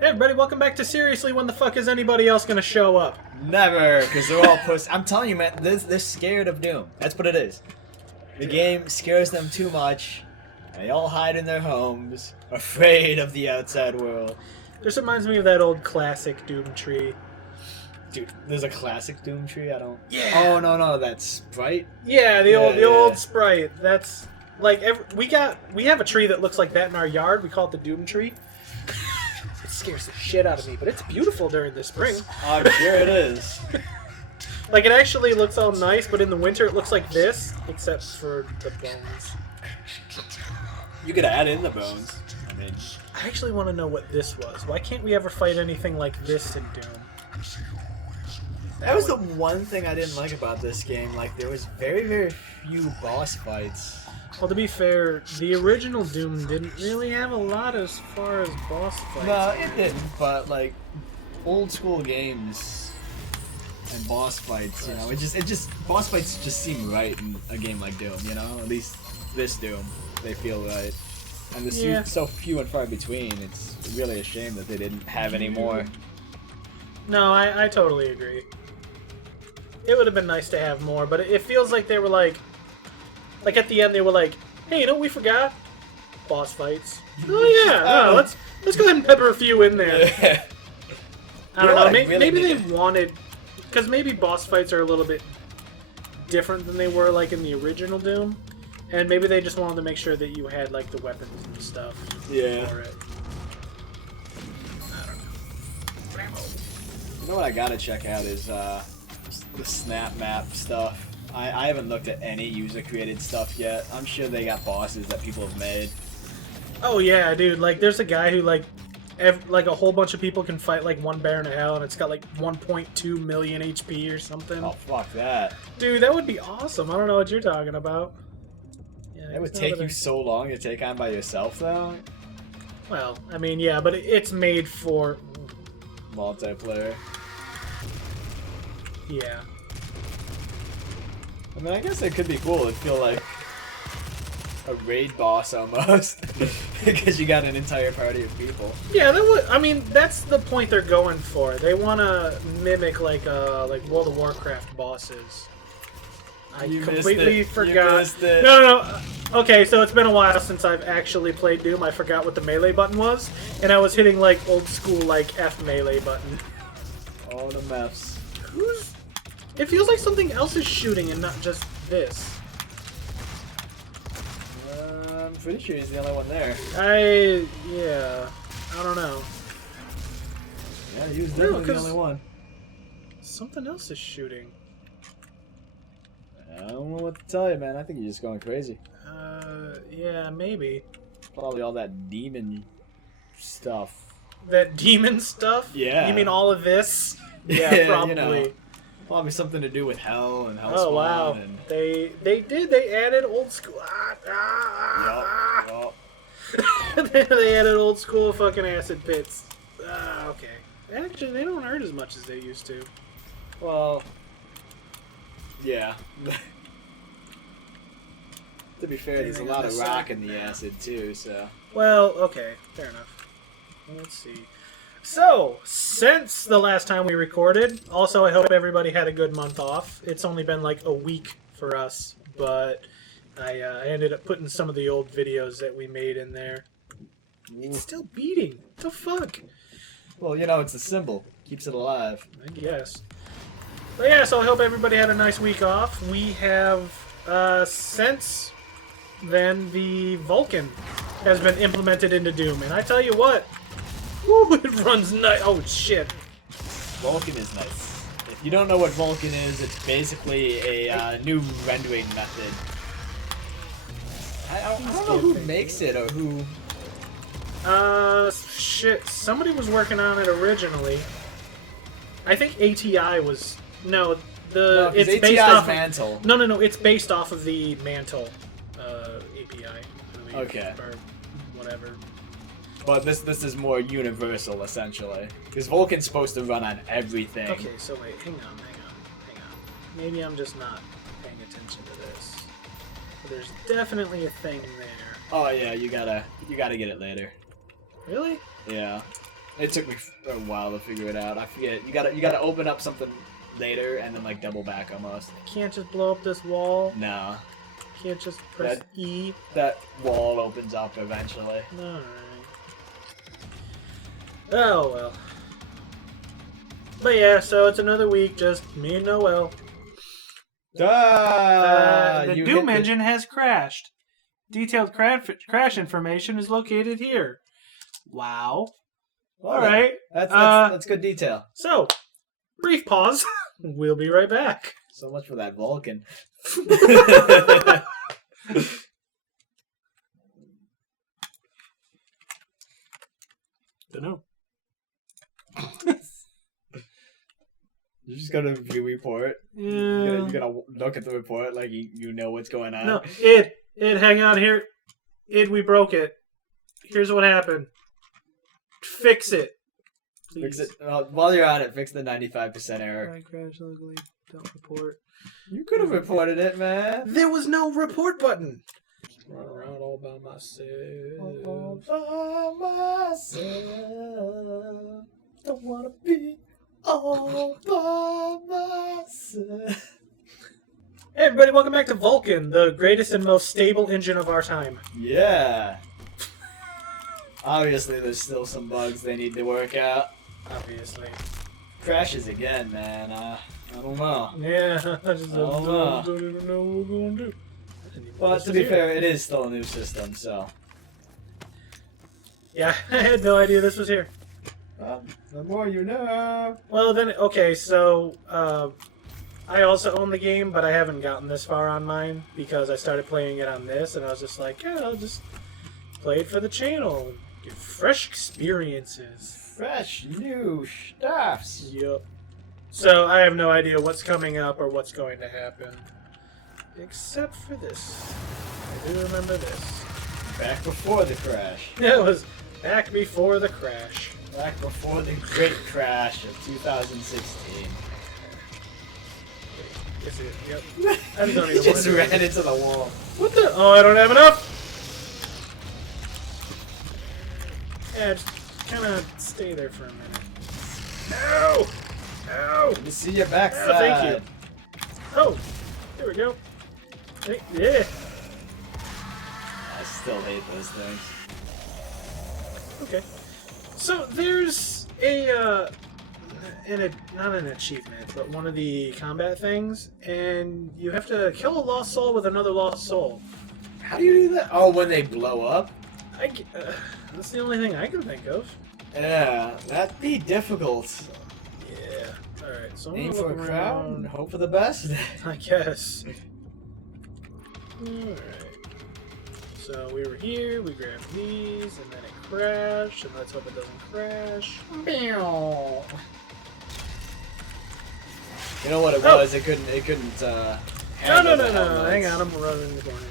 Hey everybody, welcome back to Seriously. When the fuck is anybody else gonna show up? Never, because they're all puss. I'm telling you, man, they're scared of Doom. That's what it is. The game scares them too much. They all hide in their homes, afraid of the outside world. This reminds me of that old classic Doom tree. Dude, there's a classic Doom tree. I don't. Yeah. Oh no, that's Sprite. Yeah, the old Sprite. That's like we have a tree that looks like that in our yard. We call it the Doom tree. It scares the shit out of me, but it's beautiful during the spring. I'm sure it is. Like it actually looks all nice, but in the winter it looks like this, except for the bones. You could add in the bones. I mean, I actually want to know what this was. Why can't we ever fight anything like this in Doom? that was the one thing I didn't like about this game. Like, there was very, very few boss fights. Well, to be fair, the original Doom didn't really have a lot as far as boss fights. No, it didn't. But like, old school games and boss fights, you know, it just boss fights just seem right in a game like Doom. You know, at least this Doom, they feel right. And they're so few and far between. It's really a shame that they didn't have any more. No, I totally agree. It would have been nice to have more, but it feels like they were like at the end they were like, hey, you know what we forgot? Boss fights. Oh yeah, no, let's go ahead and pepper a few in there. I don't know, maybe they wanted, because maybe boss fights are a little bit different than they were like in the original Doom, and maybe they just wanted to make sure that you had like the weapons and stuff for it. I don't know. You know what I gotta check out is the snap map stuff. I haven't looked at any user-created stuff yet. I'm sure they got bosses that people have made. Oh yeah, dude. Like, there's a guy who like a whole bunch of people can fight like one bear in a hell, and it's got like 1.2 million HP or something. Oh fuck that! Dude, that would be awesome. I don't know what you're talking about. Yeah, it would take you so long to take on by yourself, though. Well, I mean, yeah, but it's made for multiplayer. Yeah. I mean, I guess it could be cool. It'd feel like a raid boss almost, because you got an entire party of people. Yeah, that would. I mean, that's the point they're going for. They want to mimic like World of Warcraft bosses. You completely forgot. You missed it. No. Okay, so it's been a while since I've actually played Doom. I forgot what the melee button was, and I was hitting like old school like F melee button. All the maps. It feels like something else is shooting and not just this. I'm pretty sure he's the only one there. Yeah. I don't know. Yeah, he was definitely the only one. Something else is shooting. I don't know what to tell you, man. I think you're just going crazy. Yeah, maybe. Probably all that demon stuff. That demon stuff? Yeah. You mean all of this? Yeah, probably. You know, probably something to do with hell and hell Oh, wow. And... They added old school. Yup. They added old school fucking acid pits. Okay. Actually, they don't hurt as much as they used to. Well, yeah. To be fair, there's a lot of rock in the acid too, so. Well, okay, fair enough. Let's see. So, since the last time we recorded, also I hope everybody had a good month off. It's only been like a week for us, but I ended up putting some of the old videos that we made in there. It's still beating. What the fuck? Well, you know, it's a symbol. Keeps it alive. I guess. But yeah, so I hope everybody had a nice week off. We have, since then, the Vulcan has been implemented into Doom. And I tell you what, woo, it runs nice. Oh, shit. Vulcan is nice. If you don't know what Vulcan is, it's basically a new rendering method. I don't know who makes it or who... Shit. Somebody was working on it originally. I think ATI was... No, it's ATI's based off Mantle. Of, no. It's based off of the Mantle API. I believe, okay. Or whatever. But this is more universal, essentially. Because Vulcan's supposed to run on everything. Okay, so wait, hang on. Maybe I'm just not paying attention to this. But there's definitely a thing there. Oh yeah, you gotta get it later. Really? Yeah. It took me a while to figure it out. I forget. You gotta open up something later and then like double back almost. I can't just blow up this wall. No. Can't just press E. That wall opens up eventually. Alright. Oh well. But yeah, so it's another week, just me and Noel. The Doom engine has crashed. Detailed crash information is located here. Wow. Alright. That's good detail. So, brief pause. We'll be right back. So much for that Vulcan. Dunno. You just go to the view report. Yeah. You gotta look at the report like you know what's going on. No, hang on here. We broke it. Here's what happened. Fix it. Please. Fix it. While you're on it, fix the 95% error. I crashed locally. Don't report. You could have reported it, man. There was no report button. Run around all by myself. All by myself. Don't wanna be all by myself. Hey everybody, welcome back to Vulcan, the greatest and most stable engine of our time. Yeah. Obviously, there's still some bugs they need to work out. Obviously. Crashes again, man. I don't know. Yeah, I just don't know. even know what we're going to do. But to be fair, it is still a new system, so. Yeah, I had no idea this was here. The more you know. Well then, okay, so, I also own the game, but I haven't gotten this far on mine because I started playing it on this, and I was just like, yeah, I'll just play it for the channel. Get fresh experiences. Fresh, new stuffs. Yup. So I have no idea what's coming up or what's going to happen. Except for this. I do remember this. Back before the crash. It was back before the crash. Back before the great crash of 2016. Is it? Yep. I don't even He just want to ran into the wall. What the? Oh, I don't have enough! Yeah, just kind of stay there for a minute. Ow! Ow! Let me see your backside. Oh, thank you. Oh, there we go. Yeah. I still hate those things. Okay. So there's a not an achievement, but one of the combat things, and you have to kill a lost soul with another lost soul. How do you do that? Oh, when they blow up? That's the only thing I can think of. Yeah, that'd be difficult. Yeah. Alright, so I'm Aim gonna for a look crowd, around. hope for the best. I guess. Alright. So we were here, we grabbed these, and then it crashed, and let's hope it doesn't crash. You know what it was? It couldn't. No, handle the no. helmets. Hang on, I'm running in the corner.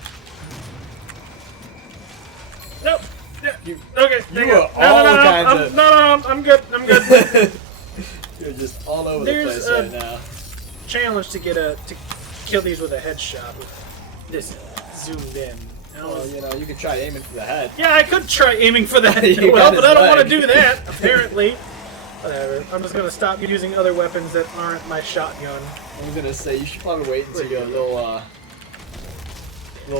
Nope. Yeah. Okay. You were all kinds of. No, I'm good. I'm good. You're just all over There's the place right now. Challenge to kill these with a headshot with this zoomed in. Well, you know, you could try aiming for the head. Yeah, I could try aiming for that. You Well, got but I don't his want leg. to do that. Apparently. Whatever. I'm just gonna stop using other weapons that aren't my shotgun. I'm gonna say you should probably wait until you're a little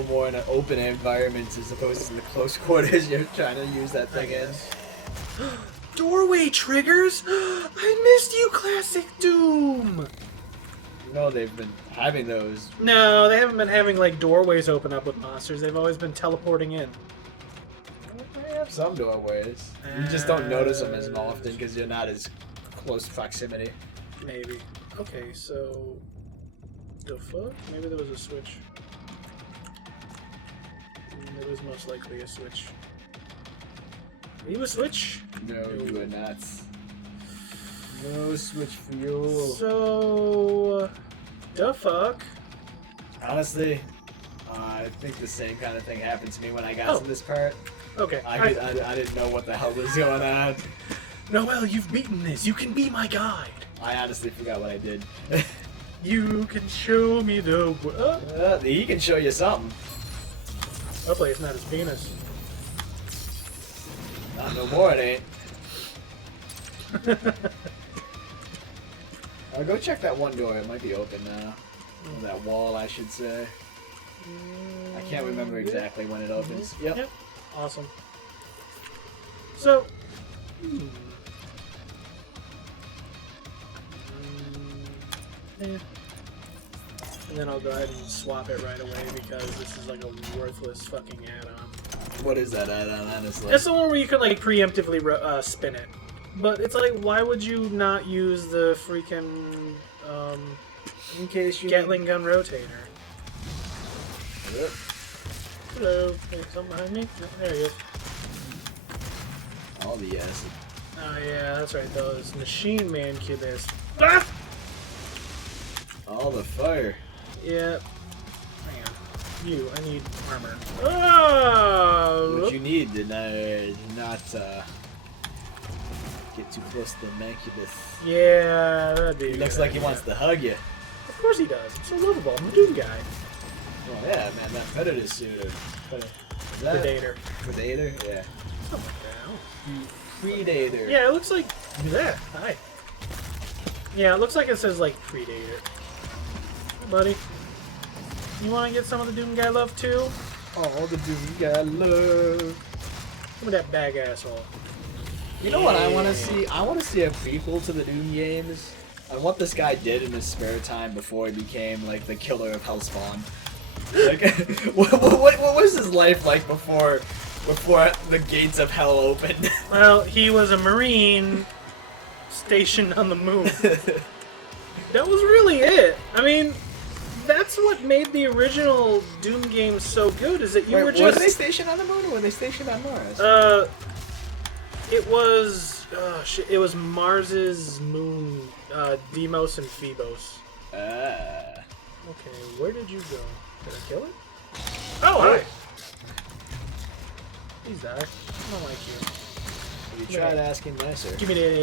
more in an open environment as opposed to the close quarters you're trying to use that thing in. Doorway triggers? I missed you, Classic Doom! You know they've been having those. No, they haven't been having like doorways open up with monsters. They've always been teleporting in. They have some doorways. You just don't notice them as often because you're not as close proximity. Maybe. Okay, so... The fuck? Maybe there was a switch. There was most likely a switch. Are you a switch? No, you are not. No switch for you. So... The fuck? Honestly, I think the same kind of thing happened to me when I got to this part. Okay. I didn't know what the hell was going on. Noel, you've beaten this. You can be my guide. I honestly forgot what I did. You can show me the way. He can show you something. Hopefully it's not his penis. Not no more, it ain't. Go check that one door. It might be open now. Or that wall, I should say. I can't remember exactly when it opens. Yep. Awesome. So. Yeah. And then I'll go ahead and swap it right away because this is like a worthless fucking add-on. What is that add-on, honestly? It's the one where you can like preemptively spin it. But it's like, why would you not use the freaking in case you Gatling gun rotator? Yep. Hello. Hey, something behind me? No, there he is. All the acid. Oh yeah, that's right. Those machine man cubists. Ah! All the fire. Yeah. Hang on. You, I need armor. Oh! What you need to not get too close to the Mancubus. Yeah, that'd be. He looks like he wants to hug you. Of course he does. I'm so lovable. I'm a Doom guy. Oh yeah, man, that predator suit. Predator. Predator? Yeah. Something like that. Predator. Yeah, it looks like. Look at that. Hi. Yeah, it looks like it says like Predator. Hey, buddy. You want to get some of the Doom guy love too? All the Doom guy love. Give me that bag asshole. You know what I want to see? I want to see a prequel to the Doom games. And what this guy did in his spare time before he became like the killer of Hellspawn. Like, what was his life like before the gates of hell opened? Well, he was a Marine stationed on the moon. That was really it. I mean, that's what made the original Doom games so good. Is that you were just. Were they stationed on the moon or were they stationed on Mars? It was. Oh shit! It was Mars's moon. Deimos and Phoebos. Okay, where did you go? Did I kill it? Oh, hi! Please die. I don't like you. You tried asking nicer. Give me that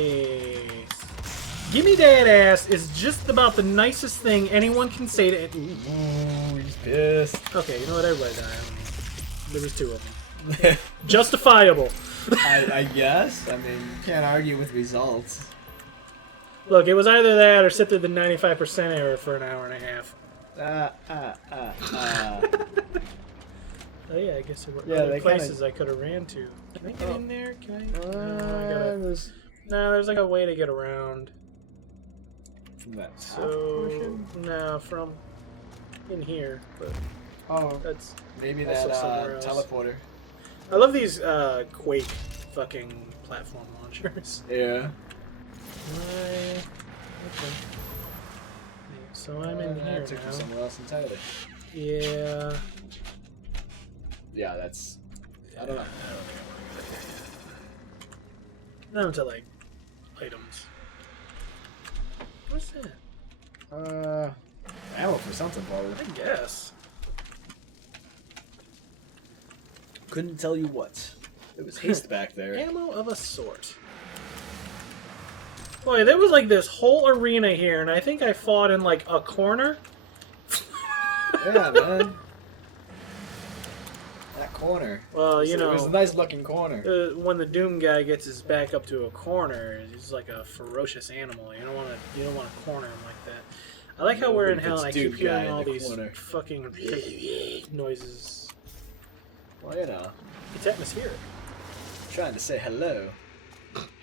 ass. Give me that ass is just about the nicest thing anyone can say to it. Ooh, he's pissed. Okay, you know what? Everybody died. There was two of them. Justifiable. I guess. I mean, you can't argue with results. Look, it was either that or sit through the 95% error for an hour and a half. Oh yeah, I guess there were other places I could have ran to. Can I get in there? Can I? No, I gotta... No, there's like a way to get around. From that So no, from in here, but that's maybe also that somewhere else. teleporter. I love these Quake fucking platform launchers. Yeah. Okay. So I'm in here I took now. you somewhere else entirely. Yeah. Yeah, that's. I don't know. Now to like items. What's that? Ammo for something, probably. I guess. Couldn't tell you what. It was haste back there. Ammo of a sort. Boy, there was like this whole arena here, and I think I fought in like a corner. Yeah, man. That corner. Well, you know, it was a nice looking corner. when the Doom guy gets his back up to a corner, he's like a ferocious animal. You don't want to corner him like that. I like how we're in hell and I keep hearing all these fucking noises. Well, you know, it's atmospheric. I'm trying to say hello.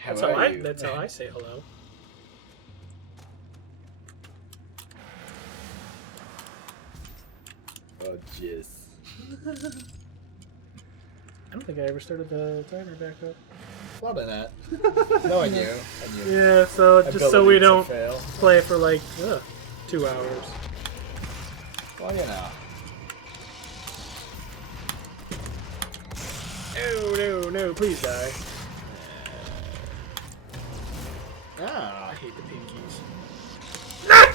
That's how I say hello. Oh, jeez. I don't think I ever started the timer back up. Probably not. No, I knew. Yeah, so just so we don't fail. play for like 2 hours. Well, you know. No, please die. Ah. I hate the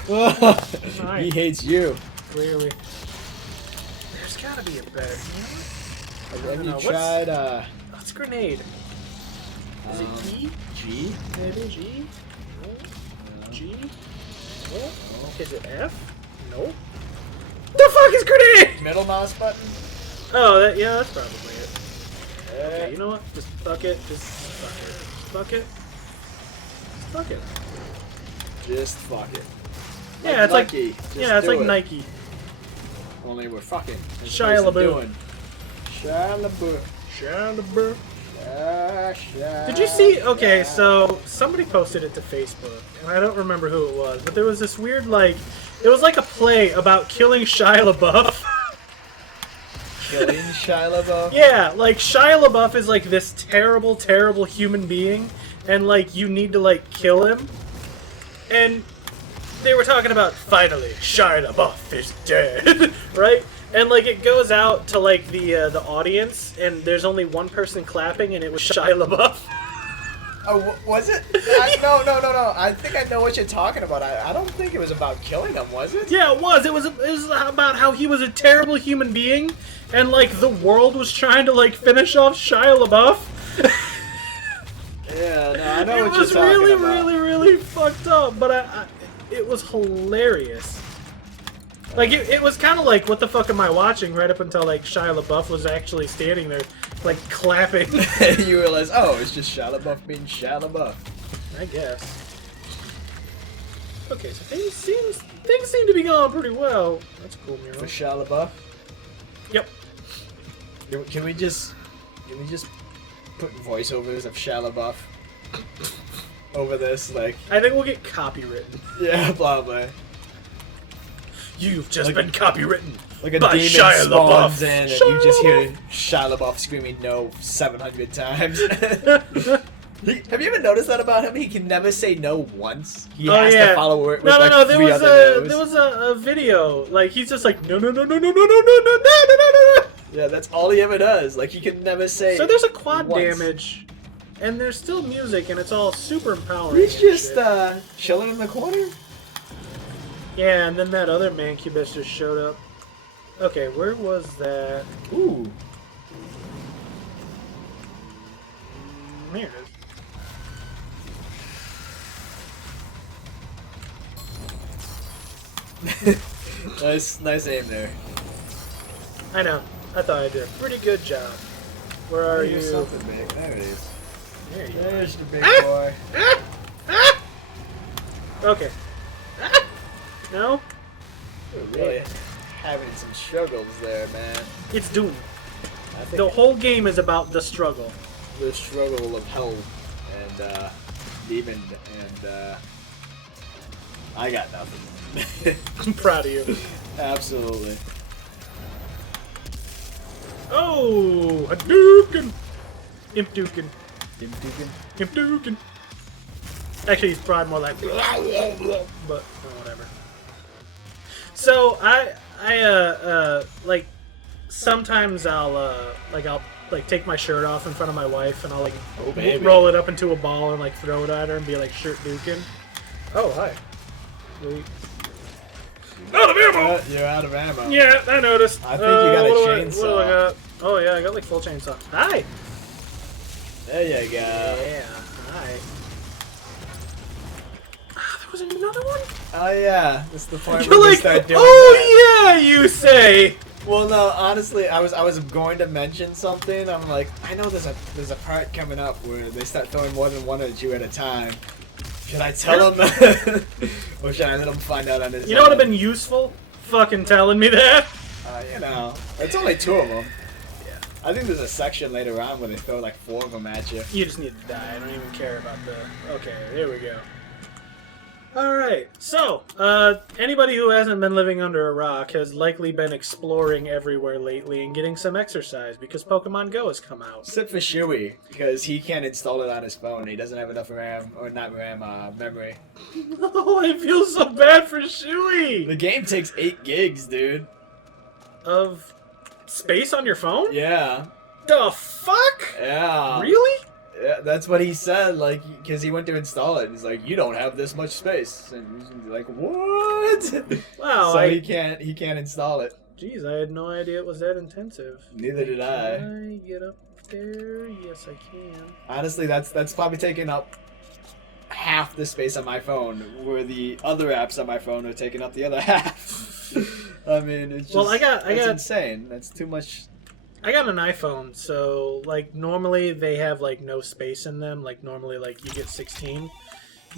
pinkies. He hates you. Clearly. There's gotta be a better. Have you tried, What's grenade? Is it E? G? Maybe G? No. G? No. Is it F? No. The fuck is grenade? Middle mouse button? Oh, yeah, that's probably it. Okay, you know what? Just fuck it. Just fuck it. Fuck it. Fuck it. Just fuck it. Yeah, it's like Nike. it's like Nike. Only we're fucking. Shia LaBeouf. Shia LaBeouf. Shia LaBeouf. Shia. Did you see? Okay, so somebody posted it to Facebook, and I don't remember who it was, but there was this weird like, it was like a play about killing Shia LaBeouf. Killing Shia LaBeouf? Yeah, like Shia LaBeouf is like this terrible, terrible human being, and like you need to like kill him. And they were talking about finally Shia LaBeouf is dead, right? And like it goes out to like the audience, and there's only one person clapping, and it was Shia LaBeouf. Oh, was it? No. I think I know what you're talking about. I don't think it was about killing him, was it? Yeah, it was. It was about how he was a terrible human being, and like the world was trying to like finish off Shia LaBeouf. Yeah, no, I know It what you're was talking really, about. really fucked up, but it was hilarious. Like, it was kind of like, what the fuck am I watching? Right up until, like, Shia LaBeouf was actually standing there, like, clapping. You realize, oh, it's just Shia LaBeouf being Shia LaBeouf. I guess. Okay, so things seem to be going pretty well. That's cool, Miro. For Shia LaBeouf? Yep. Can we just put voiceovers of Shia LaBeouf over this? Like, I think we'll get copywritten. yeah, probably. You've just been copywritten. Like a by demon Shia spawns LaBeouf. in and Shia you just hear LaBeouf. Shia LaBeouf screaming no 700 times. Have you ever noticed that about him? He can never say no once. He has to follow it with No. like There three was other no's. there was a video. Like he's just like no. Yeah, that's all he ever does. Like he can never say. So there's a quad once. damage, and there's still music, and it's all super empowering. He's and just shit. chilling in the corner. Yeah, and then that other mancubus just showed up. Okay, where was that? Ooh. Here it is. Nice aim there. I know. I thought I did a pretty good job. Where are you? Something big. There it is. There you There's the big Ah! boy. go. Okay. No? We're really having some struggles there, man. It's Doom. I think The whole game is about the struggle. the struggle of hell and demon and I got nothing. I'm proud of you. Absolutely. Oh! Hadouken! Imp-duken. Imp-duken. Actually, he's probably more like... But, whatever. So, I like, sometimes I'll take my shirt off in front of my wife and I'll, like, Oh, baby. roll it up into a ball and, like, throw it at her and be like, shirt duking. Oh, hi. Sweet. Out of ammo! You're out of ammo. Yeah, I noticed. I think you got a what chainsaw. do I got? Oh, yeah, I got, like, full chainsaw. Hi! There you go. Yeah, hi. Ah, there was another one? Oh yeah, that's the point You're where like, we start doing oh yeah, you say! Well, no, honestly, I was going to mention something. I'm like, I know there's a part coming up where they start throwing more than one at you at a time. Should I tell them, or should I let them find out on his? You know what would have been useful? Fucking telling me that. You know, it's only 2 of them. Yeah. I think there's a section later on where they throw like 4 of them at you. You just need to die. I don't even care about the. Okay, there we go. Alright, so, anybody who hasn't been living under a rock has likely been exploring everywhere lately and getting some exercise because Pokemon Go has come out. Except for Shuey, because he can't install it on his phone. He doesn't have enough RAM, or not RAM, memory. Oh, I feel so bad for Shuey! The game takes 8 gigs, dude. Of space on your phone? Yeah. The fuck? Yeah. Really? Yeah, that's what he said, like, because he went to install it. He's like, you don't have this much space. And he's like, what? Wow, So he can't install it. Jeez, I had no idea it was that intensive. Neither did I. Can I get up there? Yes, I can. Honestly, that's probably taking up half the space on my phone, where the other apps on my phone are taking up the other half. I mean, it's just, I got insane. That's too much. I got an iPhone, so like normally they have like no space in them. Like normally, like you get 16,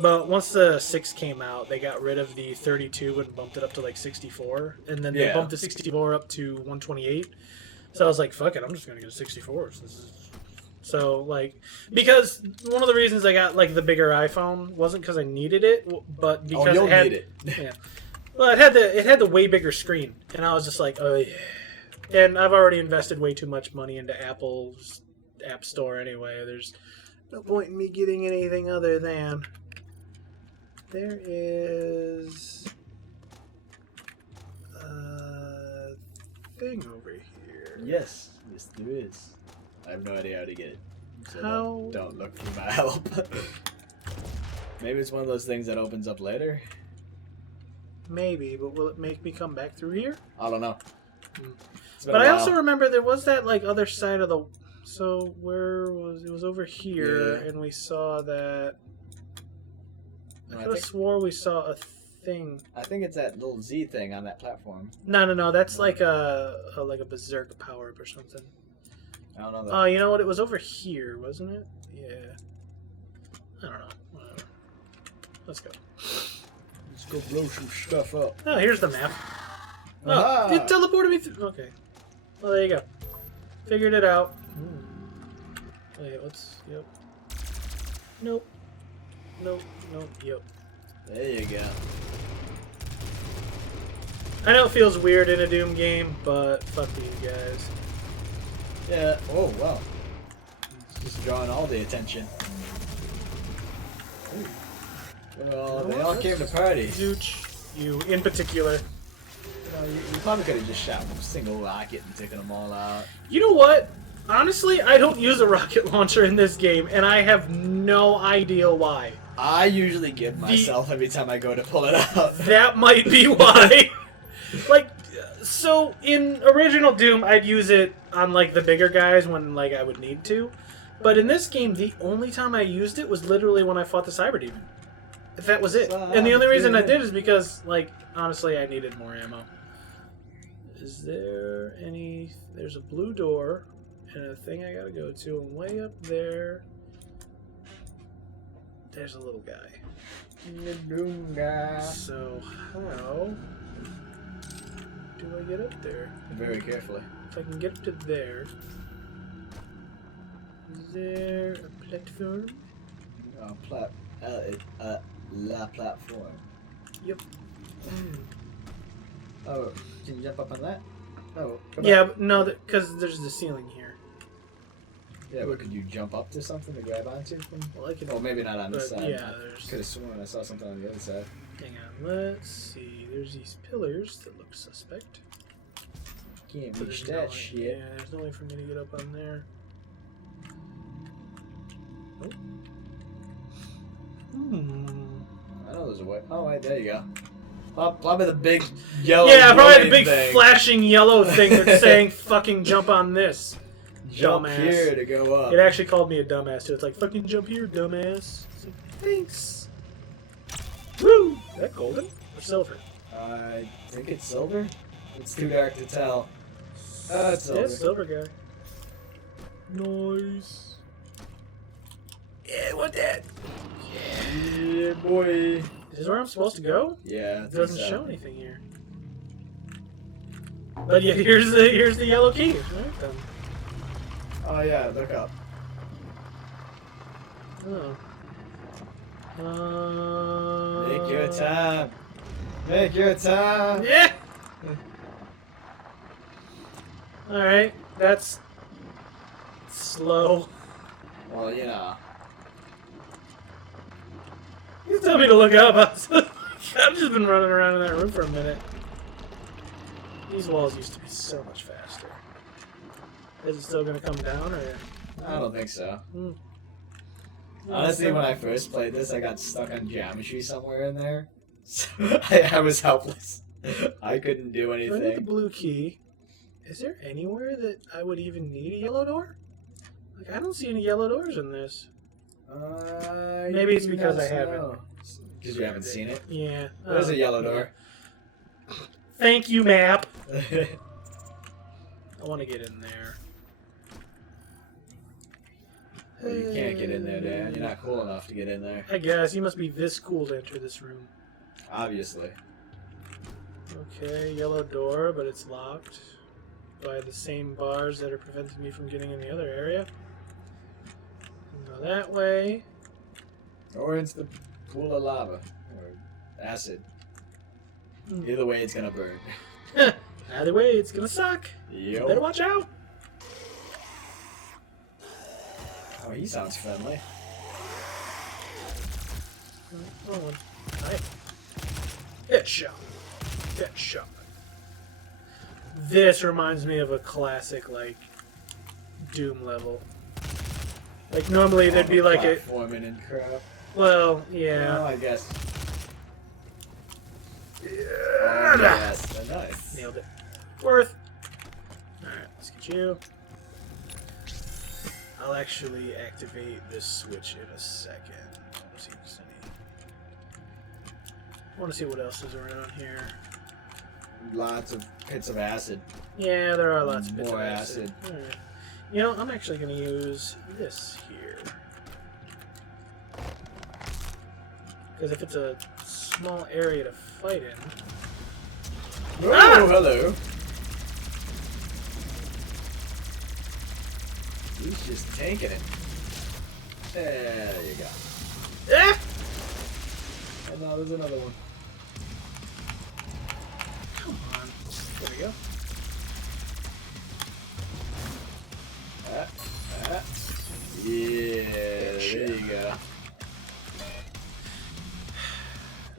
But once the 6 came out, they got rid of the 32 and bumped it up to like 64, and then they Yeah. bumped the 64 up to 128. So I was like, "Fuck it, I'm just gonna get a 64." So like, because one of the reasons I got like the bigger iPhone wasn't because I needed it, but because you'll it had, need it. yeah. Well, it had the way bigger screen, and I was just like, "Oh yeah." And I've already invested way too much money into Apple's App Store anyway. There's no point in me getting anything other than. There is a thing over here. Yes, there is. I have no idea how to get it. So How? don't look for my help. Maybe it's one of those things that opens up later. Maybe, but will it make me come back through here? I don't know. But I also remember there was that like other side of the. So where was it? Was over here, Yeah. and we saw that. No, I could have swore we saw a thing. I think it's that little Z thing on that platform. No. That's like a berserk power up or something. I don't know. Oh, you know what? It was over here, wasn't it? Yeah. I don't know. Whatever. Let's go. Let's go blow some stuff up. Oh, here's the map. Oh, Aha! it teleported me through. Okay. Well, there you go. Figured it out. Wait, what's... Yep. Nope. Yep. There you go. I know it feels weird in a Doom game, but fuck you guys. Yeah. Oh, wow. Just drawing all the attention. Well, they all came to party. Zooch. You, in particular. You probably could have just shot a single rocket and taken them all out. You know what? Honestly, I don't use a rocket launcher in this game, and I have no idea why. I usually give myself every time I go to pull it out. That might be why. Like, so in original Doom, I'd use it on like the bigger guys when like I would need to, but in this game, the only time I used it was literally when I fought the Cyber Demon. That was it, and the only reason I did is because, like, honestly, I needed more ammo. Is there any? There's a blue door and a thing I gotta go to, and way up there, there's a little guy. The Doom guy. So how do I get up there? Very carefully. If I can get up to there, is there a platform? La platform. Yep. Oh, can you jump up on that? Oh, come Yeah, on. but no, because there's the ceiling here. Yeah, but could you jump up to something to grab onto? Well, I can. Oh, maybe not on this but side. yeah, there's. Could have sworn I saw something on the other side. Hang on, let's see. There's these pillars that look suspect. Can't But reach there's no that way- shit. Yeah, there's no way for me to get up on there. Nope. I know there's a way. Oh, wait, there you go. Probably the big yellow. Yeah, probably the glowing big thing. flashing yellow thing that's saying "fucking jump on this." Jump dumbass. here to go up. It actually called me a dumbass too. It's like, "Fucking jump here, dumbass." It's like, thanks. Woo! Is that golden or silver? I think it's silver. It's too dark to tell. It's silver. Yeah, silver guy. Nice. Yeah, what that? Yeah, boy. Is this where I'm supposed to go? Yeah, I It think doesn't so. show anything here. But yeah, here's the yellow key. Right then. Oh yeah, look up. Oh. Make your time. Make your time. Yeah. All right, that's slow. Well, you know. You tell me to look up. I've just been running around in that room for a minute. These walls used to be so much faster. Is it still gonna come down, or? I don't think so. Hmm. Honestly, when I first played this, I got stuck on geometry somewhere in there. So I was helpless. I couldn't do I need the anything. blue key. Is there anywhere that I would even need a yellow door? Like, I don't see any yellow doors in this. Maybe it's because I haven't. Because you haven't seen it? Yeah. There's a yellow door. Thank you, map. I want to get in there. Well, you can't get in there, Dan. You're not cool enough to get in there. I guess. You must be this cool to enter this room. Obviously. Okay, yellow door, but it's locked by the same bars that are preventing me from getting in the other area. Go that way. Or into the pool of lava. Or acid. Either way, it's gonna burn. Either way, it's gonna suck. Yep. Better watch out. Oh, he sounds friendly. Oh, hi. Headshot. Headshot. This reminds me of a classic, like, Doom level. Like, normally there'd be like a... Platforming and crap. Well, yeah. Oh, I guess. Yeah. Oh, yes. Nice. Nailed it. Worth. Alright, let's get you. I'll actually activate this switch in a second. I want to see what else is around here. Lots of pits of acid. Yeah, there are lots of bits More of acid. acid. Alright. You know, I'm actually going to use this here. Because if it's a small area to fight in... Oh, Ah! hello. He's just tanking it. There you go. Ah! And now there's another one. Come on. There we go. Yeah, there you go.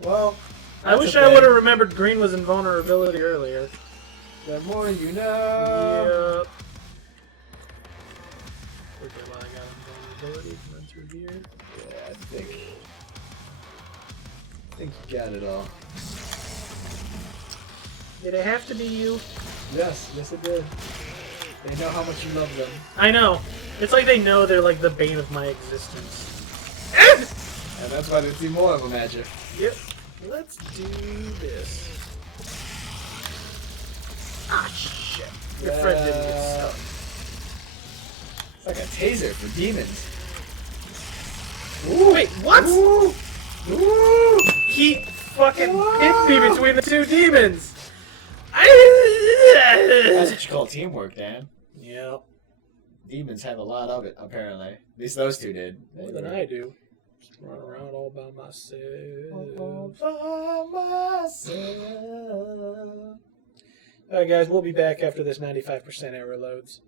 Well, I wish I would have remembered green was invulnerability earlier. The more you know. Yep. Okay, well, I got invulnerability. Run through here. Yeah, I think you got it all. Did it have to be you? Yes, yes it did. They know how much you love them. I know. It's like they know they're like the bane of my existence. And that's why they see more of them at you. Yep. Let's do this. Ah, shit. Your friend didn't get stuck. It's like a taser for demons. Ooh, wait, what? Ooh. Ooh. He fucking hit me between the two demons. That's what you call teamwork, Dan. Yep. Demons have a lot of it, apparently. At least those two did. More than I do. Just run around all by myself. All by myself. Alright guys, we'll be back after this 95% error loads.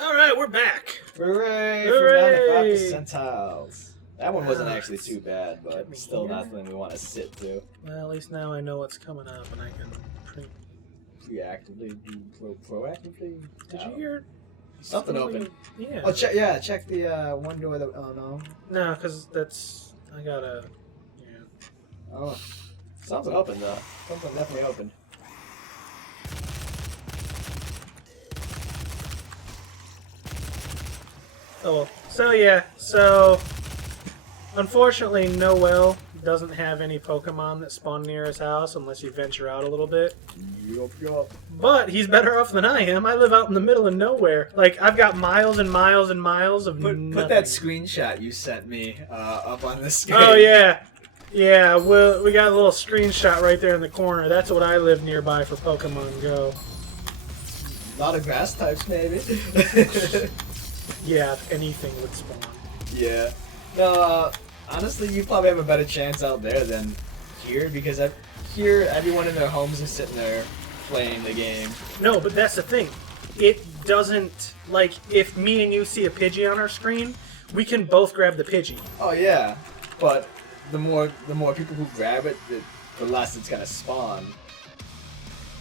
Alright, we're back. Hooray! Hooray! For 95 percentiles. That one wasn't actually too bad, but Get me still here. nothing we want to sit to. Well, at least now I know what's coming up and I can print. Reactively, proactively. Did you hear? Something open? Yeah. Oh, check the one door that. Oh no. No, because that's. I gotta. Yeah. Oh, something open though. Something definitely open. Oh well. So yeah, so unfortunately Noel doesn't have any Pokemon that spawn near his house unless you venture out a little bit. Yup. But he's better off than I am. I live out in the middle of nowhere. Like, I've got miles and miles and miles of Put nothing. that screenshot you sent me up on the screen. Oh yeah. Yeah, we got a little screenshot right there in the corner. That's what I live nearby for Pokemon Go. A lot of grass types, maybe. Yeah, if anything would spawn. Yeah. No, honestly, you probably have a better chance out there than here because here everyone in their homes is sitting there playing the game. No, but that's the thing. It doesn't, like, if me and you see a Pidgey on our screen, we can both grab the Pidgey. Oh yeah, but the more people who grab it, the less it's gonna spawn.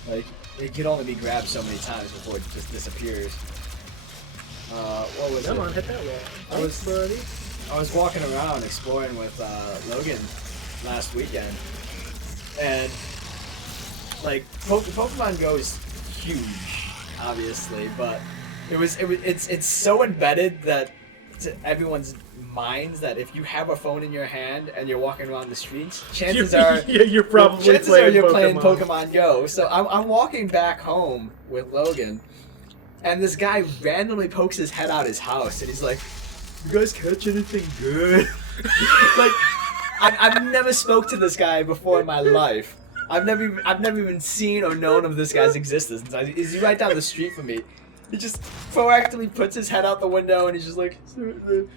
Like, it can only be grabbed so many times before it just disappears. What was it? Come on, hit that wall. Thanks, buddy. I was walking around exploring with Logan last weekend, and like Pokemon Go is huge, obviously, but it's so embedded that to everyone's minds that if you have a phone in your hand and you're walking around the streets, chances are you're probably you're playing Pokemon Go. So I'm walking back home with Logan, and this guy randomly pokes his head out his house, and he's like, "You guys catch anything good?" Like, I've never spoke to this guy before in my life. I've never even seen or known of this guy's existence. Is he right down the street from me? He just proactively puts his head out the window, and he's just like, "You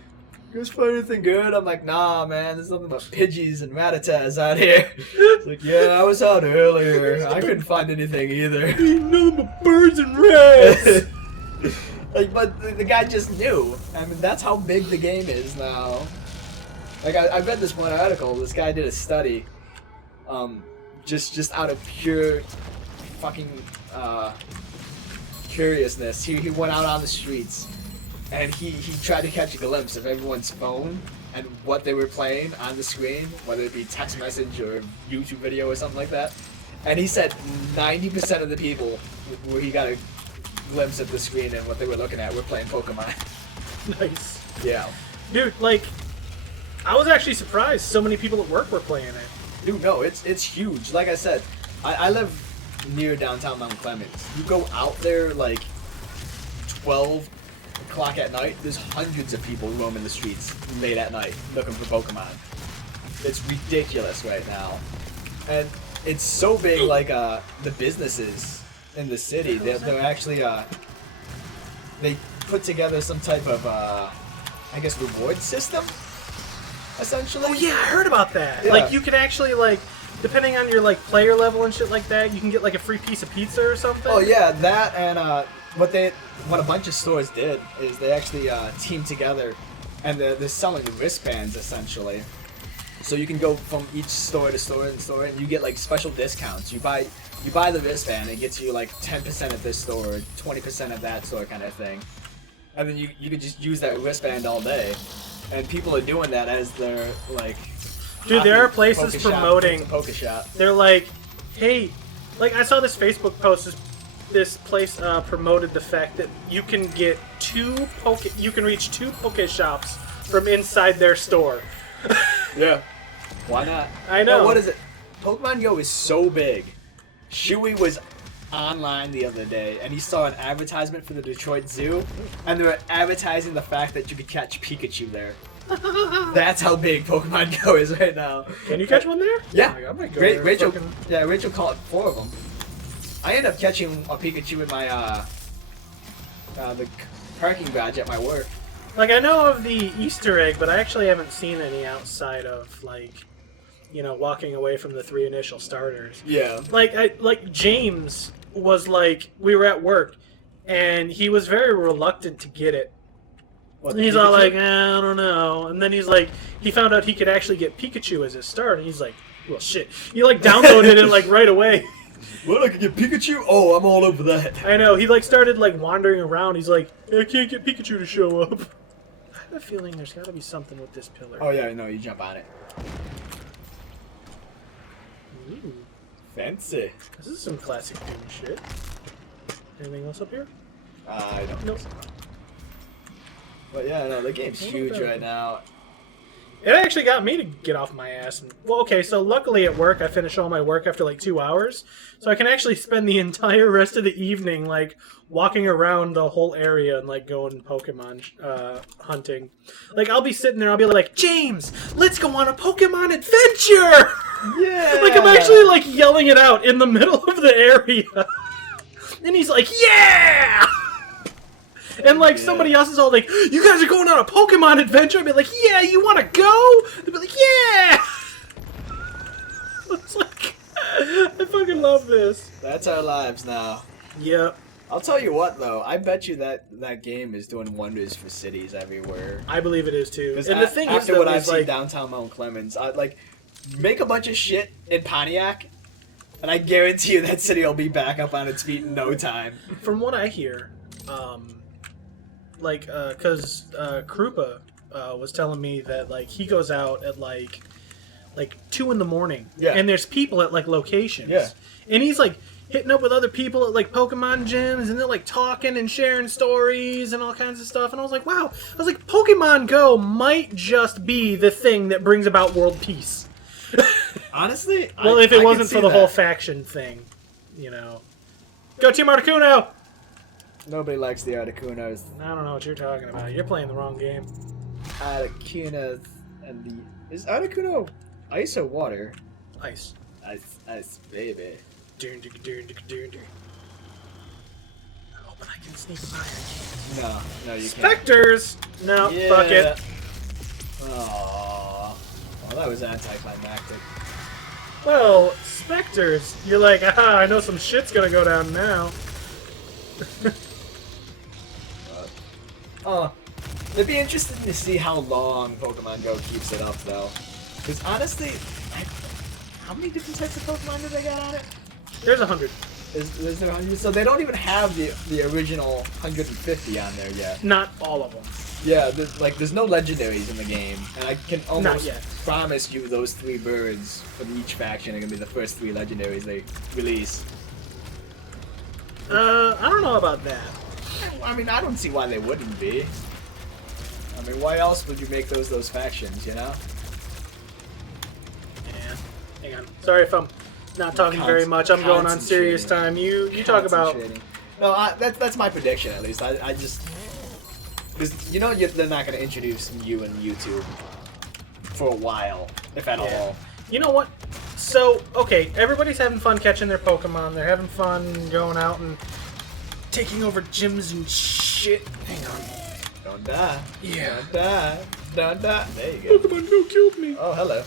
guys find anything good?" I'm like, "Nah, man, there's nothing but Pidgeys and Rattatas out here." It's like, "Yeah, I was out earlier. I couldn't find anything either." Nothing but birds and rats. Like, but the guy just knew. I mean, that's how big the game is now. Like, I read this one article. This guy did a study, just out of pure fucking curiousness. He went out on the streets, and he tried to catch a glimpse of everyone's phone and what they were playing on the screen, whether it be text message or YouTube video or something like that. And he said 90% of the people where he got a glimpse of the screen and what they were looking at were playing Pokemon. Nice. Yeah. Dude, like, I was actually surprised so many people at work were playing it. Dude, no, it's huge. Like I said, I live near downtown Mount Clemens. You go out there like 12 o'clock at night, there's hundreds of people roaming the streets late at night looking for Pokemon. It's ridiculous right now. And it's so big, like, the businesses in the city, they're actually, they put together some type of, I guess, reward system, essentially. Oh yeah, I heard about that. Yeah. Like, you could actually, like, depending on your, like, player level and shit like that, you can get, like, a free piece of pizza or something. Oh yeah, that, and what a bunch of stores did is they actually teamed together, and they're selling wristbands essentially. So you can go from each store to store and store, and you get like special discounts. You buy the wristband, it gets you like 10% at this store, 20% at that store, kind of thing. And then you can just use that wristband all day. And people are doing that as their like. Dude, there are places promoting. They're like, hey, like I saw this Facebook post. This place promoted the fact that you can get you can reach 2 Poke Shops from inside their store. Yeah. Why not? I know. What is it? Pokemon Go is so big. Shuey was online the other day, and he saw an advertisement for the Detriot Zoo, and they were advertising the fact that you could catch Pikachu there. That's how big Pokemon Go is right now. Can you catch one there? Yeah. I might go there. Rachel caught 4 of them. I ended up catching a Pikachu in my the parking garage at my work. Like, I know of the Easter egg, but I actually haven't seen any outside of, like, you know, walking away from the 3 initial starters. Yeah. Like James was like, we were at work, and he was very reluctant to get it. What, And he's all like, I don't know. And then he's like, he found out he could actually get Pikachu as his start, and he's like, well, shit. He, like, downloaded it, like, right away. What, I could get Pikachu? Oh, I'm all over that. I know. He, like, started, like, wandering around. He's like, I can't get Pikachu to show up. I have a feeling there's got to be something with this pillar. Oh, yeah, no, you jump on it. Ooh. Fancy. This is some classic Doom shit. Anything else up here? I don't Nope. think so. But yeah, no, the game's huge right now. It actually got me to get off my ass. Well, okay, so luckily at work, I finish all my work after like 2 hours. So I can actually spend the entire rest of the evening, like, walking around the whole area and, like, going Pokemon hunting. Like, I'll be sitting there, I'll be like, James, let's go on a Pokemon adventure! Yeah! Like, I'm actually, like, yelling it out in the middle of the area. And he's like, yeah! And, like, somebody else is all like, you guys are going on a Pokemon adventure? I'd be like, yeah, you want to go? They'd be like, yeah! It's like, I fucking love this. That's our lives now. Yep. I'll tell you what, though. I bet you that game is doing wonders for cities everywhere. I believe it is, too. Because And the thing is, after though, what I've is, seen like, downtown Mount Clemens, make a bunch of shit in Pontiac, and I guarantee you that city will be back up on its feet in no time. from what I hear, because Krupa was telling me that, like, he goes out at, like 2 in the morning. Yeah. And there's people at, like, locations. Yeah. And he's, like, hitting up with other people at, like, Pokemon gyms, and they're, like, talking and sharing stories and all kinds of stuff. And I was like, wow. I was like, Pokemon Go might just be the thing that brings about world peace. Honestly, Well, if it I wasn't could for the see whole that. faction thing, you know. Go Team Articuno! Nobody likes the Articunos. I don't know what you're talking about. You're playing the wrong game. Articunos and the... Is Articuno ice or water? Ice. Ice, baby. I hope I can sneak by. No, you can't. Specters! No, fuck it. Aww. Well, that was anticlimactic. Well, specters. You're like, aha, I know some shit's gonna go down now. It'd be interesting to see how long Pokemon Go keeps it up, though. Because honestly, how many different types of Pokemon do they got on it? There's 100. Is there 100? So they don't even have the original 150 on there yet. Not all of them. Yeah, there's no legendaries in the game, and I can Not almost yet. promise you those 3 birds from each faction are gonna be the first 3 legendaries they release. I don't know about that. I mean, I don't see why they wouldn't be. I mean, why else would you make those factions, you know? Yeah. Hang on. Sorry if I'm not talking very much. I'm going on serious time. You talk about. No, that's my prediction at least. I just because you know they're not going to introduce you and YouTube for a while, if at all. You know what? So okay, everybody's having fun catching their Pokemon. They're having fun going out and taking over gyms and shit. Hang on. Don't die. Yeah. Don't die. Don't die. There you go. Pokemon Go killed me. Oh, hello.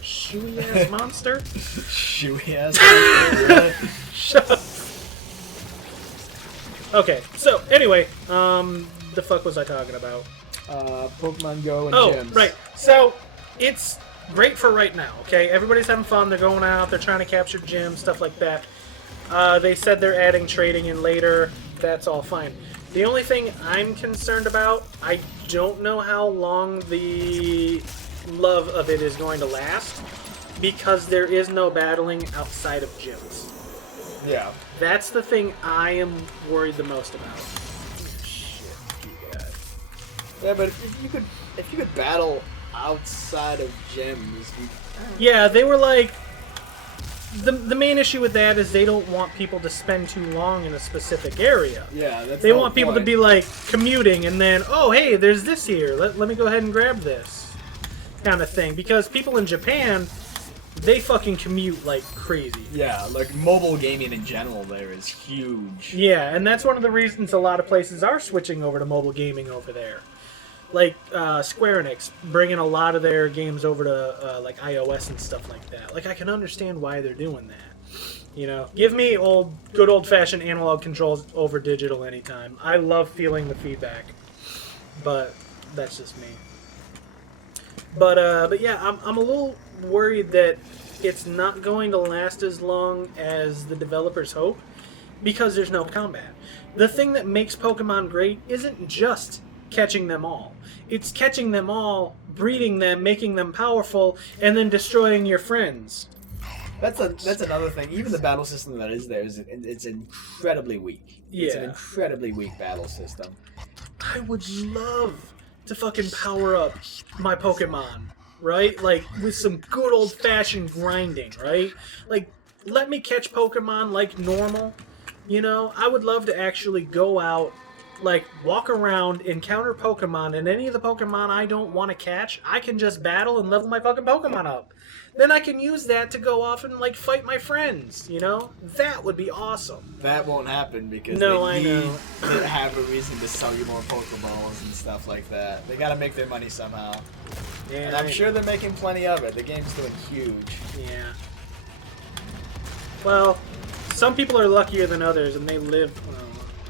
Shooey ass monster. Shooey ass monster. Shut up. Okay, so anyway, the fuck was I talking about? Pokemon Go and gyms. Right. So it's great for right now. Okay, everybody's having fun. They're going out. They're trying to capture gyms, stuff like that. They said they're adding trading in later. That's all fine. The only thing I'm concerned about, I don't know how long the love of it is going to last, because there is no battling outside of gyms. Yeah. That's the thing I am worried the most about. Yeah, but if you could battle outside of gyms, Yeah, they were like, the main issue with that is they don't want people to spend too long in a specific area. yeah, that's They the want whole people to point. be like commuting and then, oh hey, there's this here. Let me go ahead and grab this, kind of thing. Because people in Japan, they fucking commute like crazy. Yeah, like mobile gaming in general there is huge. Yeah, and that's one of the reasons a lot of places are switching over to mobile gaming over there. Like Square Enix bringing a lot of their games over to like iOS and stuff like that. Like I can understand why they're doing that. You know, give me good old-fashioned analog controls over digital anytime. I love feeling the feedback, but that's just me. But yeah, I'm a little worried that it's not going to last as long as the developers hope, because there's no combat. The thing that makes Pokemon great isn't just catching them all. It's catching them all, breeding them, making them powerful, and then destroying your friends. That's another thing. Even the battle system that is there it's incredibly weak. It's an Yeah. incredibly weak battle system. I would love to fucking power up my Pokemon, right? Like, with some good old-fashioned grinding, right? Like, let me catch Pokemon like normal, you know? I would love to actually go out, like, walk around, encounter Pokemon, and any of the Pokemon I don't want to catch, I can just battle and level my fucking Pokemon up. Then I can use that to go off and, like, fight my friends, you know? That would be awesome. That won't happen because No, they I need know. to have a reason to sell you more Pokeballs and stuff like that. They gotta make their money somehow. Yeah, And I'm sure they're making plenty of it. The game's doing huge. Yeah. Well, some people are luckier than others, and they live...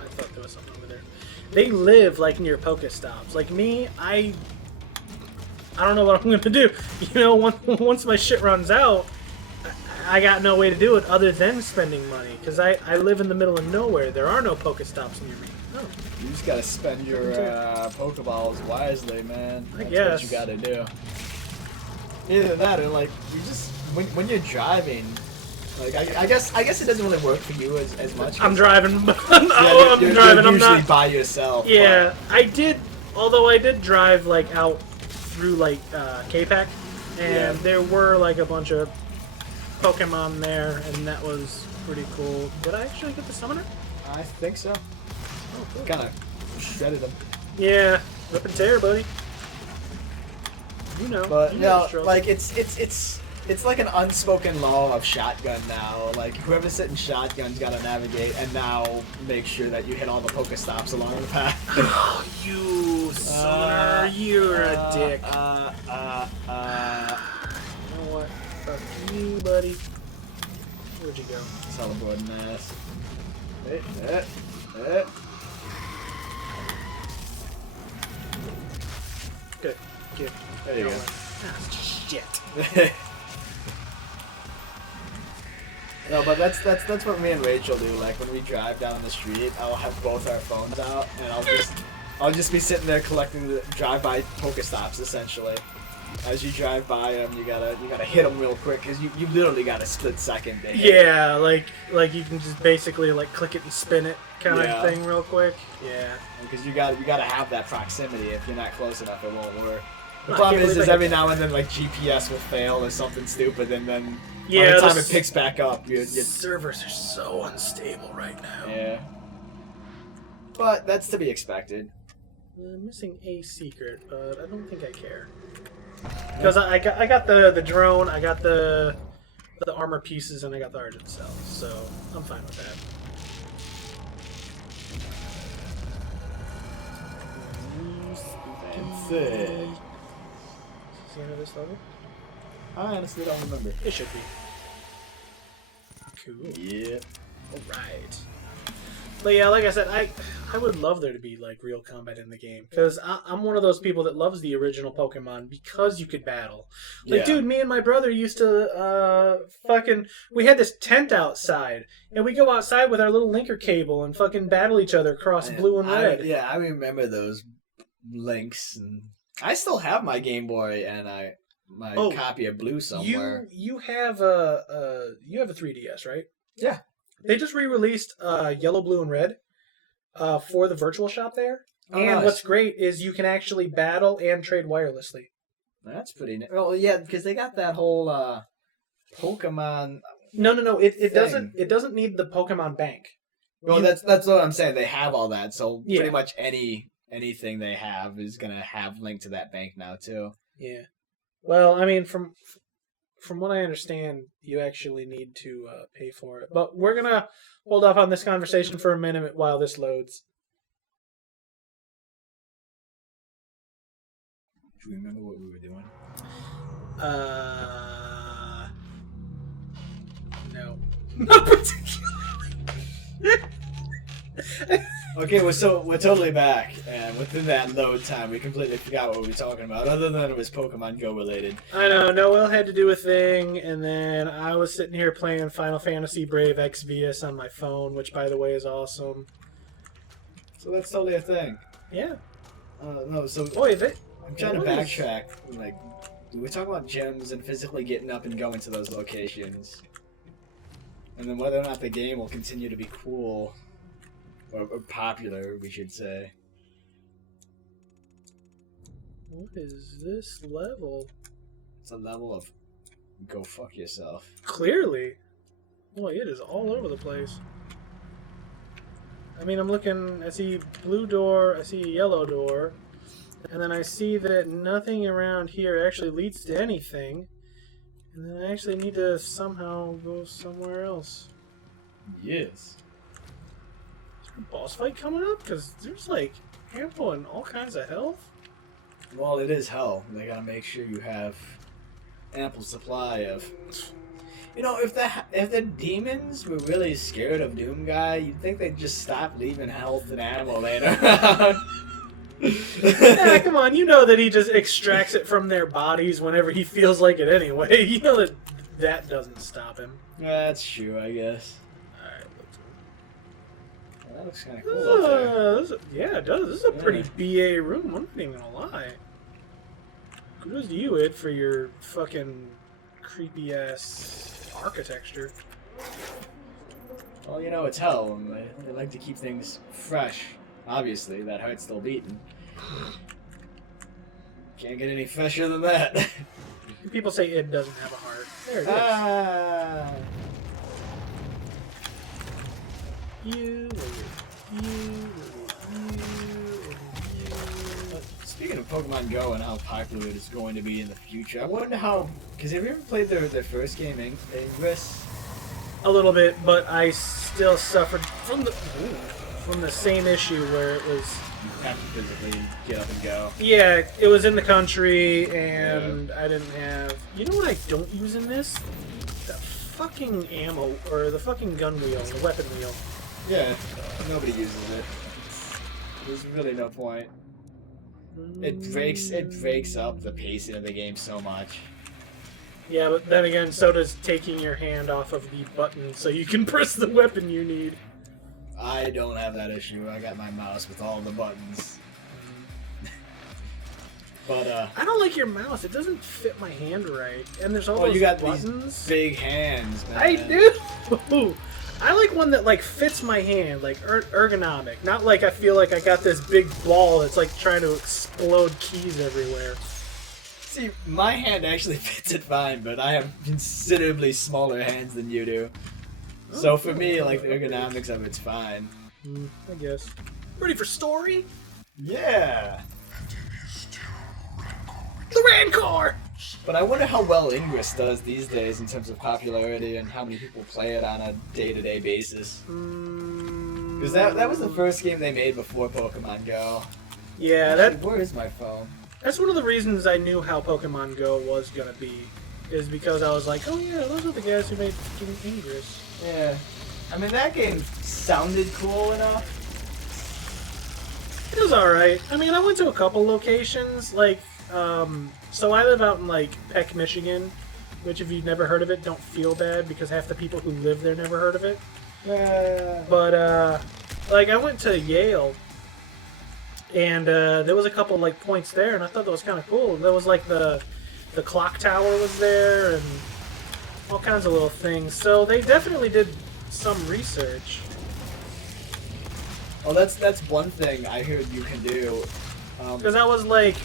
I thought there was something over there. They live, like, near Pokestops. Like me, I don't know what I'm going to do. You know, once my shit runs out, I got no way to do it other than spending money. Because I live in the middle of nowhere. There are no Pokestops near me. No. You just gotta spend your Pokeballs wisely, man. That's guess. what you gotta do. Either that or, like, you just... When you're driving... Like, I guess it doesn't really work for you as much. I'm driving. Yeah, I'm you're driving. I'm usually not... by yourself. Yeah, I did. Although I did drive like out through like K-Pac, and Yeah. there were like a bunch of Pokemon there, and that was pretty cool. Did I actually get the summoner? I think so. Oh, cool. Kind of shredded him. Yeah, rip and tear, buddy. You know. But you no, know the struggle. like it's like an unspoken law of shotgun now. Like whoever's sitting shotgun's got to navigate and now make sure that you hit all the Pokestops along the path. Oh, you summoner, you're a dick. You know what? Fuck you, buddy. Where'd you go? Teleporting ass. Good. Good. There you go. Ah, shit. No, but that's what me and Rachel do. Like when we drive down the street, I'll have both our phones out, and I'll just be sitting there collecting the drive-by Pokestops essentially. As you drive by them, you gotta hit them real quick because you literally got a split second to hit. Yeah, like you can just basically like click it and spin it kind of thing real quick. Yeah. Because you gotta have that proximity. If you're not close enough, it won't work. The I problem can't is believe every now and then like GPS will fail or something stupid, and then Yeah, by the time the it picks back up, you servers are so unstable right now. yeah. But that's to be expected. I'm missing a secret, but I don't think I care. Because I got the drone, I got the armor pieces, and I got the Argent cells, so I'm fine with that. Sick. Is the end of this level? I honestly don't remember. It should be. Cool. Yeah. Alright. But yeah, like I said, I would love there to be like real combat in the game. Because I'm one of those people that loves the original Pokemon because you could battle. Like, Yeah. dude, me and my brother used to we had this tent outside. And we go outside with our little linker cable and fucking battle each other across blue and red. I remember those links. And I still have my Game Boy and my copy of Blue somewhere. You have a 3DS, right? Yeah. They just re-released Yellow, Blue, and Red for the virtual shop there. Oh, And nice. what's great is you can actually battle and trade wirelessly. That's pretty neat. Well, yeah, because they got that whole Pokemon. No. It thing. doesn't need the Pokemon Bank. Well, that's what I'm saying. They have all that, so Yeah. pretty much anything they have is gonna have linked to that bank now too. Yeah. Well, I mean, from what I understand, you actually need to pay for it. But we're gonna hold off on this conversation for a minute while this loads. Do you remember what we were doing? No. Not particularly. Okay, we're totally back, and within that load time, we completely forgot what we were talking about, other than it was Pokemon Go related. I know, Noel had to do a thing, and then I was sitting here playing Final Fantasy Brave Exvius on my phone, which, by the way, is awesome. So that's totally a thing. Yeah. No, so Boy, if it... I'm trying to backtrack. Like, we talk about gyms and physically getting up and going to those locations, and then whether or not the game will continue to be cool. Or popular, we should say. What is this level? It's a level of go fuck yourself. Clearly. Boy, it is all over the place. I mean, I'm looking, I see blue door, I see a yellow door, and then I see that nothing around here actually leads to anything, and then I actually need to somehow go somewhere else. Yes. Boss fight coming up? Because there's like ample and all kinds of health. Well, it is hell. They gotta make sure you have ample supply of. You know, if the demons were really scared of Doom Guy, you'd think they'd just stop leaving health and ammo laying around. Yeah, come on, you know that he just extracts it from their bodies whenever he feels like it anyway. You know that doesn't stop him. That's true, I guess. That looks kind of cool up there. Yeah, it does. This is a pretty BA room. I'm not even gonna lie. Kudos to you, Ed, for your fucking creepy ass architecture. Well, you know, it's hell, and they like to keep things fresh. Obviously, that heart's still beating. Can't get any fresher than that. People say it doesn't have a heart. There it is. You. Speaking of Pokemon Go and how popular it is going to be in the future, I wonder how. Because have you ever played their first game, Ingress? A little bit, but I still suffered from the same issue where it was. You have to physically get up and go. Yeah, it was in the country, and I didn't have. You know what I don't use in this? The fucking ammo or the fucking gun wheel, the weapon wheel. Yeah, nobody uses it. There's really no point. It breaks up the pacing of the game so much. Yeah, but then again, so does taking your hand off of the button so you can press the weapon you need. I don't have that issue. I got my mouse with all the buttons. But I don't like your mouse. It doesn't fit my hand right, and there's all those you got buttons. These big hands, man. I do. I like one that like fits my hand, like ergonomic. Not like I feel like I got this big ball that's like trying to explode keys everywhere. See, my hand actually fits it fine, but I have considerably smaller hands than you do. So for me, like, the ergonomics of it's fine. I guess. Ready for story? Yeah! The Rancor! But I wonder how well Ingress does these days in terms of popularity and how many people play it on a day-to-day basis. Because that was the first game they made before Pokemon Go. Yeah, Actually, where is my phone? That's one of the reasons I knew how Pokemon Go was gonna be. Is because I was like, oh yeah, those are the guys who made fucking Ingress. Yeah. I mean, that game sounded cool enough. It was alright. I mean, I went to a couple locations, like, so I live out in, like, Peck, Michigan, which if you've never heard of it, don't feel bad, because half the people who live there never heard of it. But, like, I went to Yale, and, there was a couple, like, points there, and I thought that was kind of cool. There was, like, the clock tower was there, and all kinds of little things. So they definitely did some research. Well, that's one thing I heard you can do. Because I was like,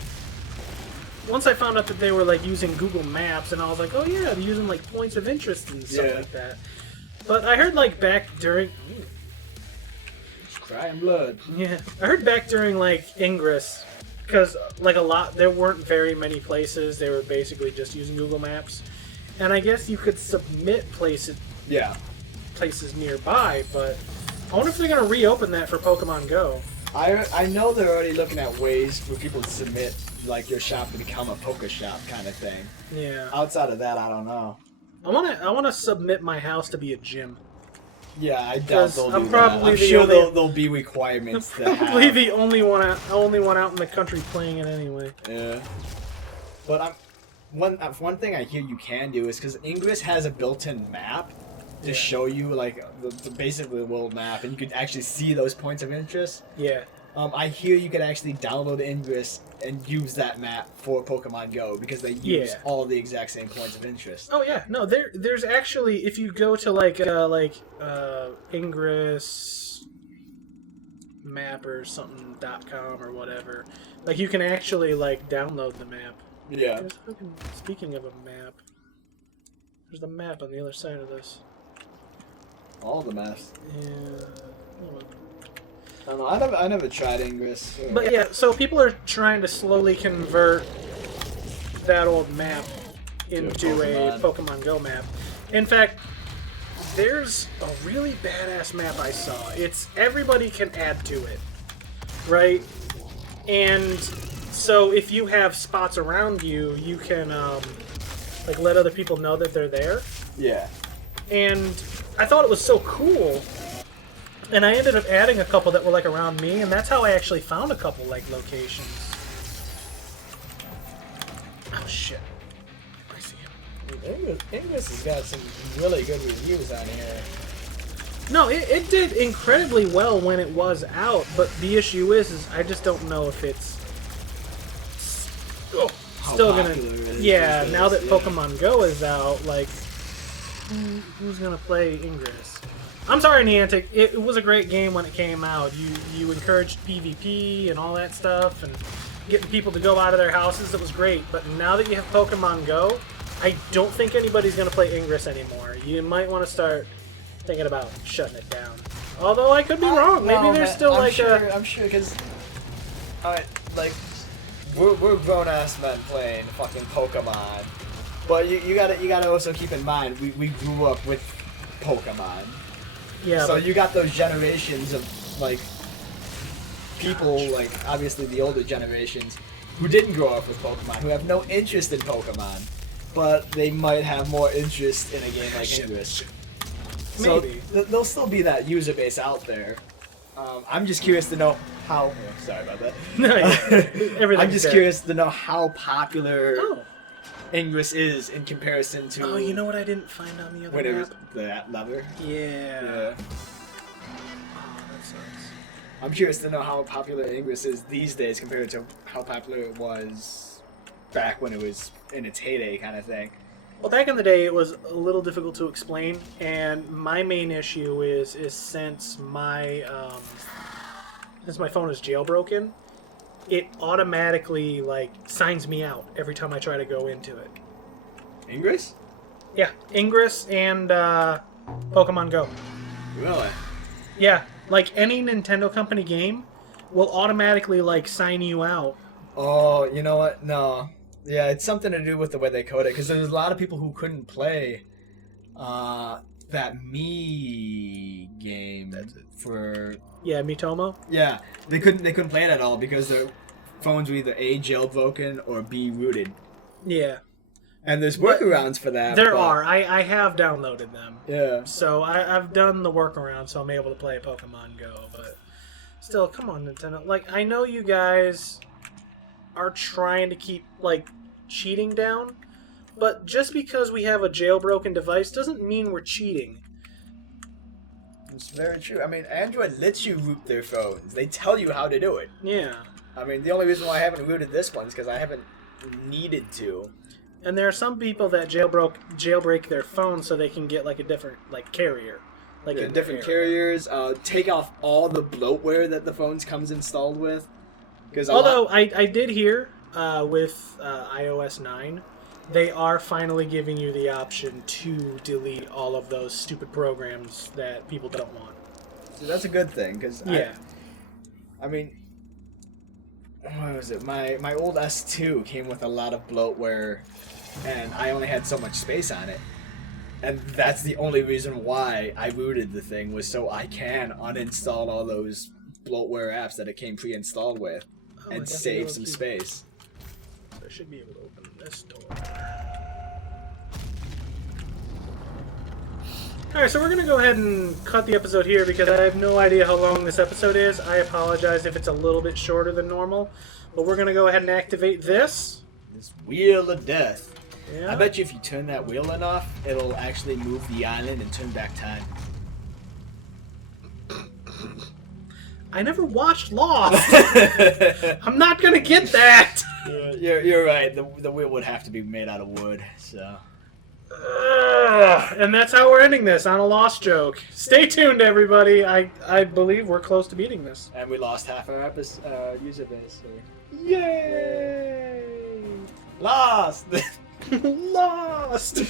once I found out that they were like using Google Maps, and I was like, oh yeah, they're using like points of interest and stuff like that. But I heard like back during, It's crying blood. yeah, I heard back during like Ingress, because like there weren't very many places. They were basically just using Google Maps, and I guess you could submit places nearby, but I wonder if they're gonna reopen that for Pokemon Go. I know they're already looking at ways for people to submit like your shop to become a Poke Shop kind of thing. Yeah. Outside of that, I don't know. I wanna submit my house to be a gym. Yeah, I doubt they'll do that. probably I'm the sure only- there'll be requirements to Probably have. the only one out in the country playing it anyway. Yeah. But one thing I hear you can do is because Ingress has a built-in map to show you like basically the world map, and you could actually see those points of interest. Yeah. I hear you could actually download Ingress and use that map for Pokemon Go because they use all the exact same points of interest. Oh yeah, no, there's actually, if you go to like Ingress map or something.com or whatever, like you can actually like download the map. Yeah. Speaking of a map, there's the map on the other side of this. All the maps. Yeah. I don't know. I never tried Ingress. But yeah, so people are trying to slowly convert that old map into a Pokemon Go map. In fact, there's a really badass map I saw. It's everybody can add to it, right? And so if you have spots around you, you can like let other people know that they're there. Yeah. And I thought it was so cool. And I ended up adding a couple that were like around me, and that's how I actually found a couple like locations. Oh shit. I see him. Ingress has got some really good reviews on here. No, it did incredibly well when it was out, but the issue is I just don't know if it's still gonna. Yeah, now that Pokemon Go is out, like, who's gonna play Ingress? I'm sorry, Niantic. It was a great game when it came out. You encouraged PvP and all that stuff, and getting people to go out of their houses. It was great. But now that you have Pokemon Go, I don't think anybody's going to play Ingress anymore. You might want to start thinking about shutting it down. Although I could be wrong. Maybe No, there's man, still I'm sure, because like we're grown ass men playing fucking Pokemon, but you gotta also keep in mind we grew up with Pokemon. Yeah. So you got those generations of like people, like obviously the older generations who didn't grow up with Pokemon, who have no interest in Pokemon, but they might have more interest in a game like Ingress. So Maybe. there'll still be that user base out there. I'm just curious to know how. Oh, sorry about that. No, everything's I'm just good. curious to know how popular Oh. Ingress is in comparison to. Oh, you know what I didn't find on the other when it was map? that lever. Yeah. Yeah. Oh, that sucks. I'm curious to know how popular Ingress is these days compared to how popular it was back when it was in its heyday, kind of thing. Well, back in the day, it was a little difficult to explain, and my main issue is since my phone is jailbroken, it automatically like signs me out every time I try to go into it. Ingress? Yeah, Ingress and Pokemon Go. Really? Yeah, like any Nintendo company game will automatically like sign you out. Oh, you know what? No. Yeah, it's something to do with the way they code it, because there's a lot of people who couldn't play that Me game for. Yeah, Mitomo. Yeah, they couldn't play it at all because their phones were either A, jailbroken, or B, rooted. Yeah, And there's workarounds for that. there but- are. I have downloaded them. Yeah. So I've done the workaround, so I'm able to play Pokemon Go. But still, come on, Nintendo. Like, I know you guys are trying to keep like cheating down, but just because we have a jailbroken device doesn't mean we're cheating. It's very true. I mean, Android lets you root their phones. They tell you how to do it. Yeah. I mean, the only reason why I haven't rooted this one is because I haven't needed to. And there are some people that jailbreak their phone so they can get like a different like carrier, like Yeah, a different carriers. Take off all the bloatware that the phones comes installed with. Because Although I did hear with iOS 9, they are finally giving you the option to delete all of those stupid programs that people don't want. so that's a good thing. Because Yeah. I mean, what was it? My old S2 came with a lot of bloatware, and I only had so much space on it. And that's the only reason why I rooted the thing, was so I can uninstall all those bloatware apps that it came pre-installed with, Oh, I and got the save yellow some key. space. So I should be able to open this door. Alright, so we're going to go ahead and cut the episode here because I have no idea how long this episode is. I apologize if it's a little bit shorter than normal. But we're going to go ahead and activate this. This Wheel of Death. Yeah. I bet you if you turn that wheel enough, it'll actually move the island and turn back time. I never watched Lost. I'm not going to get that. You're right. The wheel would have to be made out of wood, so... And that's how we're ending this, on a Lost joke. Stay tuned, everybody. I believe we're close to beating this. And we lost half our user base. So. Yay! Lost! Lost!